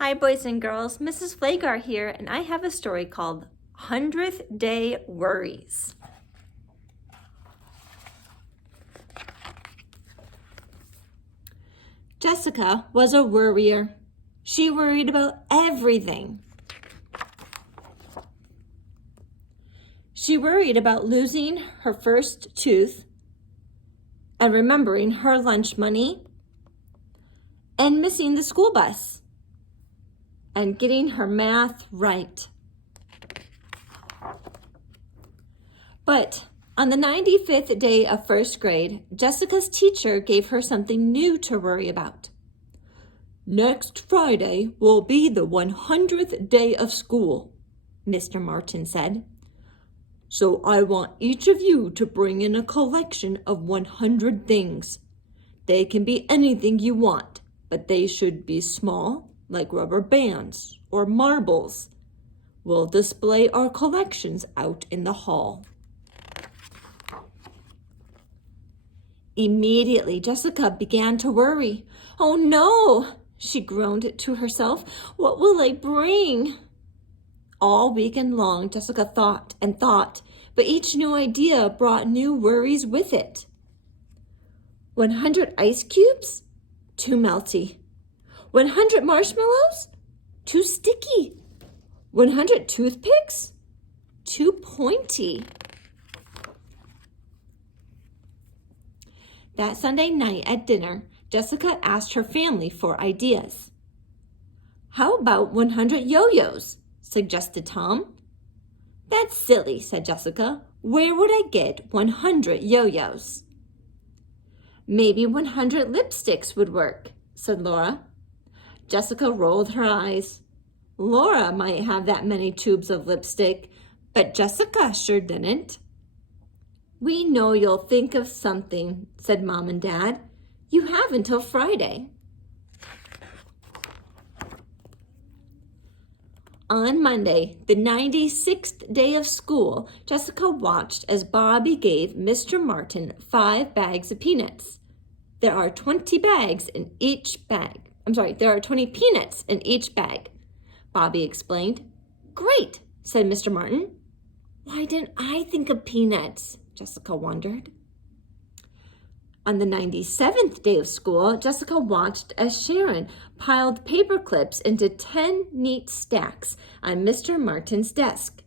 Hi, boys and girls. Mrs. Flagar here, and I have a story called 100th Day Worries. Jessica was a worrier. She worried about everything. She worried about losing her first tooth and remembering her lunch money and missing the school bus and getting her math right. But on the 95th day of first grade, Jessica's teacher gave her something new to worry about. "Next Friday will be the 100th day of school," Mr. Martin said. "So I want each of you to bring in a collection of 100 things. They can be anything you want, but they should be small, like rubber bands or marbles. We'll display our collections out in the hall." Immediately, Jessica began to worry. "Oh no," she groaned to herself. "What will I bring?" All weekend long, Jessica thought and thought, but each new idea brought new worries with it. 100 ice cubes? Too melty. 100 marshmallows? Too sticky. 100 toothpicks? Too pointy. That Sunday night at dinner, Jessica asked her family for ideas. "How about 100 yo-yos?" suggested Tom. "That's silly," said Jessica. "Where would I get 100 yo-yos?" "Maybe 100 lipsticks would work," said Laura. Jessica rolled her eyes. Laura might have that many tubes of lipstick, but Jessica sure didn't. "We know you'll think of something," said Mom and Dad. "You have until Friday." On Monday, the 96th day of school, Jessica watched as Bobby gave Mr. Martin 5 bags of peanuts. There are 20 bags in each bag. There are 20 peanuts in each bag, Bobby explained. "Great," said Mr. Martin. "Why didn't I think of peanuts?" Jessica wondered. On the 97th day of school, Jessica watched as Sharon piled paper clips into 10 neat stacks on Mr. Martin's desk.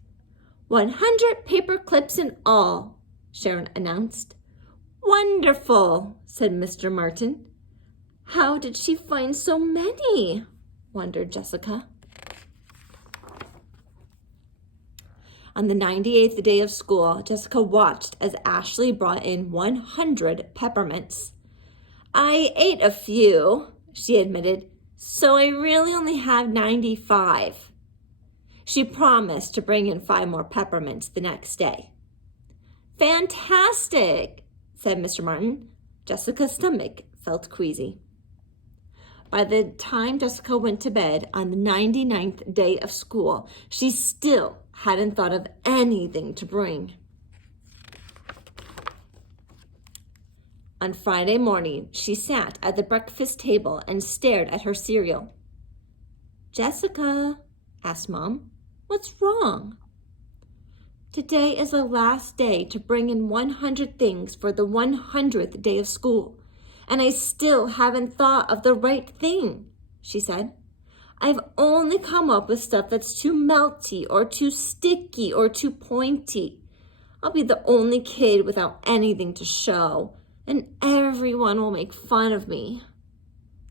100 paper clips in all," Sharon announced. "Wonderful," said Mr. Martin. "How did she find so many?" wondered Jessica. On the 98th day of school, Jessica watched as Ashley brought in 100 peppermints. "I ate a few," she admitted, "so I really only have 95. She promised to bring in 5 more peppermints the next day. "Fantastic," said Mr. Martin. Jessica's stomach felt queasy. By the time Jessica went to bed on the 99th day of school, she still hadn't thought of anything to bring. On Friday morning, she sat at the breakfast table and stared at her cereal. "Jessica," asked Mom, "what's wrong?" "Today is the last day to bring in 100 things for the 100th day of school, and I still haven't thought of the right thing," she said. "I've only come up with stuff that's too melty or too sticky or too pointy. I'll be the only kid without anything to show, and everyone will make fun of me."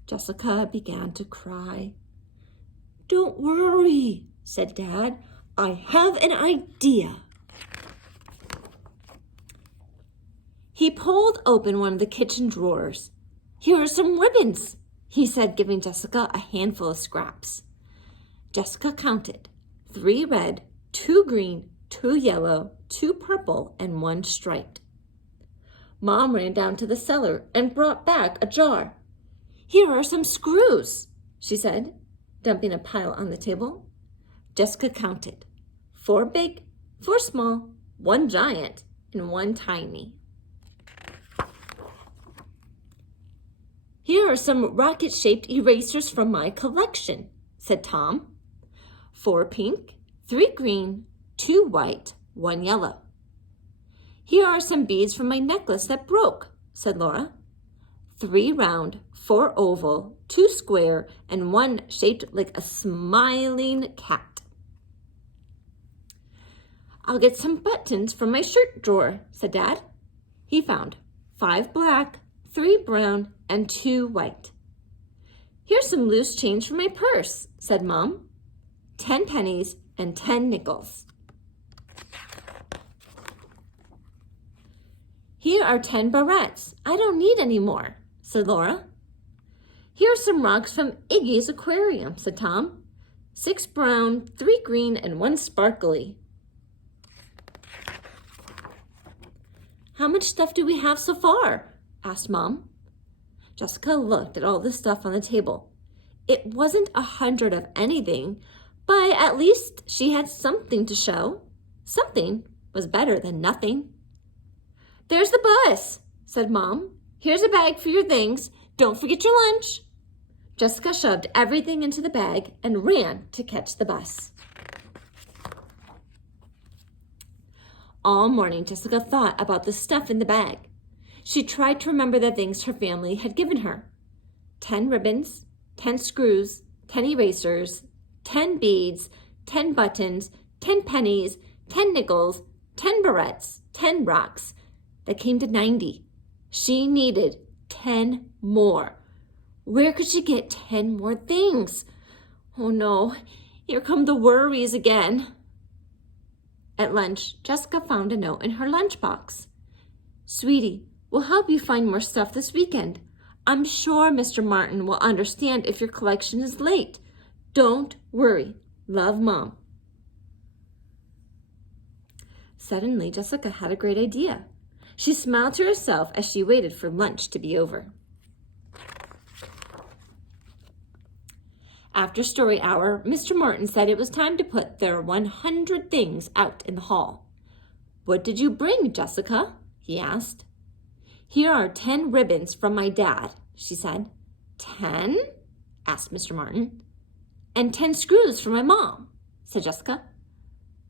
Jessica began to cry. "Don't worry," said Dad. "I have an idea." He pulled open one of the kitchen drawers. "Here are some ribbons," he said, giving Jessica a handful of scraps. Jessica counted: 3 red, 2 green, 2 yellow, 2 purple, and 1 striped. Mom ran down to the cellar and brought back a jar. "Here are some screws," she said, dumping a pile on the table. Jessica counted: 4 big, 4 small, 1 giant, and 1 tiny. "Here are some rocket-shaped erasers from my collection," said Tom. 4 pink, 3 green, 2 white, 1 yellow. Here are some beads from my necklace that broke, said Laura. 3 round, 4 oval, 2 square, and 1 shaped like a smiling cat. I'll get some buttons from my shirt drawer, said Dad. He found 5 black, 3 brown, and 2 white. Here's some loose change from my purse, said Mom. 10 pennies and 10 nickels. Here are 10 barrettes. I don't need any more, said Laura. Here are some rocks from Iggy's aquarium, said Tom. 6 brown, 3 green, and 1 sparkly. How much stuff do we have so far? Asked Mom. Jessica looked at all the stuff on the table. It wasn't 100 of anything, but at least she had something to show. Something was better than nothing. There's the bus, said Mom. Here's a bag for your things. Don't forget your lunch. Jessica shoved everything into the bag and ran to catch the bus. All morning, Jessica thought about the stuff in the bag. She tried to remember the things her family had given her. 10 ribbons, 10 screws, 10 erasers, 10 beads, 10 buttons, 10 pennies, 10 nickels, 10 barrettes, 10 rocks. That came to 90. She needed 10 more. Where could she get 10 more things? Oh no, here come the worries again. At lunch, Jessica found a note in her lunchbox. Sweetie, we'll help you find more stuff this weekend. I'm sure Mr. Martin will understand if your collection is late. Don't worry. Love, Mom. Suddenly, Jessica had a great idea. She smiled to herself as she waited for lunch to be over. After story hour, Mr. Martin said it was time to put their 100 things out in the hall. What did you bring, Jessica? He asked. Here are 10 ribbons from my dad, she said. 10? asked Mr. Martin. And 10 screws from my mom, said Jessica.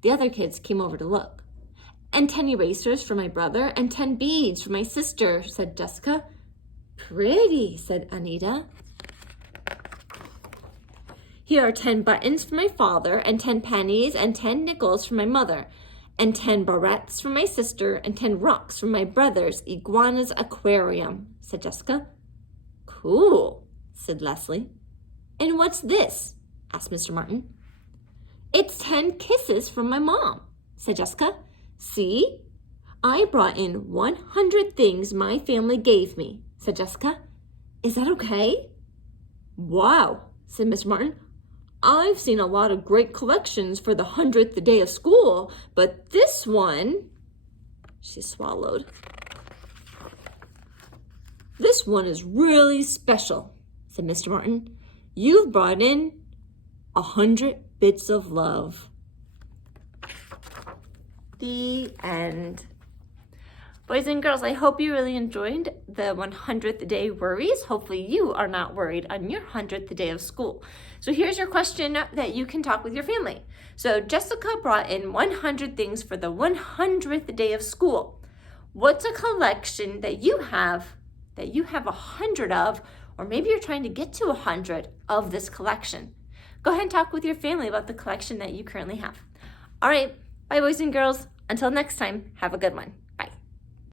The other kids came over to look. And 10 erasers for my brother and 10 beads for my sister, said Jessica. Pretty, said Anita. Here are 10 buttons for my father and 10 pennies and 10 nickels for my mother and 10 barrettes for my sister and 10 rocks for my brother's iguana's aquarium, said Jessica. Cool, said Leslie. And what's this? asked Mr. Martin. It's 10 kisses from my mom, said Jessica. See? I brought in 100 things my family gave me, said Jessica. Is that okay? Wow, said Mr. Martin. I've seen a lot of great collections for the 100th day of school, but this one, she swallowed. This one is really special, said Mr. Martin. You've brought in 100 bits of love. The end. Boys and girls, I hope you really enjoyed the 100th day worries. Hopefully you are not worried on your 100th day of school. So here's your question that you can talk with your family. So Jessica brought in 100 things for the 100th day of school. What's a collection that you have 100 of, or maybe you're trying to get to 100 of this collection? Go ahead and talk with your family about the collection that you currently have. All right, bye boys and girls. Until next time, have a good one.